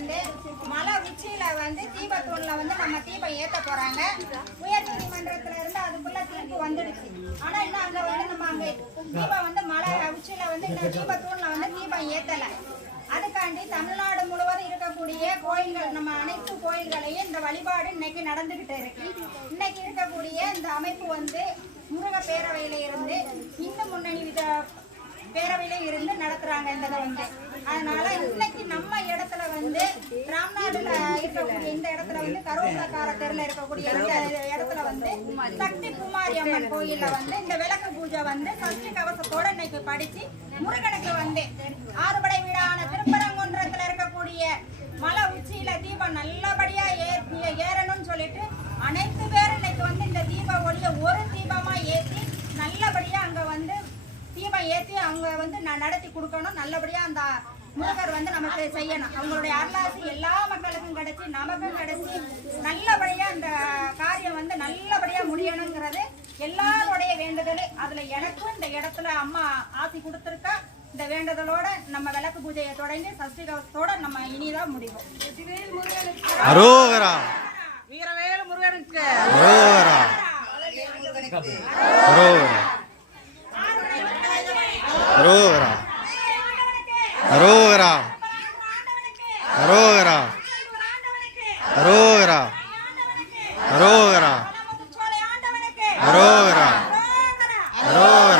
வந்து மலை உச்சியில வந்து தீபத்தூண்ல வந்து நம்ம தீபம் ஏத்த போறாங்க. உயர் நீதிமன்றத்துல இருந்து அதுக்குள்ள தீர்ப்பு வந்துடுச்சு. ஆனா இன்னும் அங்க வந்து நம்ம அங்க தீபம் வந்து மலை உச்சியில வந்து இன்னும் தீபத்தூண்ல வந்து தீபம் ஏத்தல. அதுக்காண்டி தமிழ்நாடு முழுவதும் இருக்கக்கூடிய கோயில்கள், நம்ம அனைத்து கோயில்களையும் இந்த வழிபாடு இன்னைக்கு நடந்துகிட்டு இருக்கு. இன்னைக்கு இருக்கக்கூடிய இந்த அமைப்பு வந்து முருக பேரவையில இருந்து இந்து முன்னணி பேரவையில இருந்து நடத்துறாங்க இந்த வந்து. அதனால இன்னைக்கு நம்ம இடத்துல வந்து ராம்நாடுல இருக்கக்கூடிய இந்த இடத்துல வந்து கருவூலக்கார தெருல இருக்கக்கூடிய இந்த இடத்துல வந்து சக்தி குமாரி அம்மன் கோயில்ல வந்து இந்த விளக்கு பூஜை வந்து சஷ்டி கவசத்தோட இன்னைக்கு படிச்சு முருகனுக்கு வந்து ஆறுபடை வீடான திருப்பரங்குன்றத்துல இருக்கக்கூடிய மலை உச்சியில தீபம் நல்லபடியா ஏறணும்னு சொல்லிட்டு அனைத்து பேரும் இன்னைக்கு வந்து இந்த தீப ஒளிய ஒரு தீபமா ஏற்றி நல்லபடியா அங்க வந்து தீபம் ஏற்றி அவங்க வந்து நடத்தி கொடுக்கணும். நல்லபடியா அந்த முருகர் வந்து நமக்கு செய்யணும். அவங்களுடைய அருளாசி எல்லா மக்களுக்கும் கிடைச்சி நமக்கும் கிடைச்சி நல்லபடியா அந்த காரியம் வந்து நல்லபடியா முடியணுங்கிறது எல்லாருடைய வேண்டுதல். அதுல எனக்கும் இந்த இடத்துல அம்மா ஆசி கொடுத்துருக்கா. இந்த வேண்டுதலோட நம்ம விளக்கு பூஜையை தொடங்கி சஷ்டி கவசத்தோட நம்ம இனிதான் முடிவோம். அரோகரா வீரவேல் முருகனுக்கு அரோகரா அரோகரா அரோகரா அரோகரா அரோகரா அரோகரா அரோகரா அரோகரா அரோகரா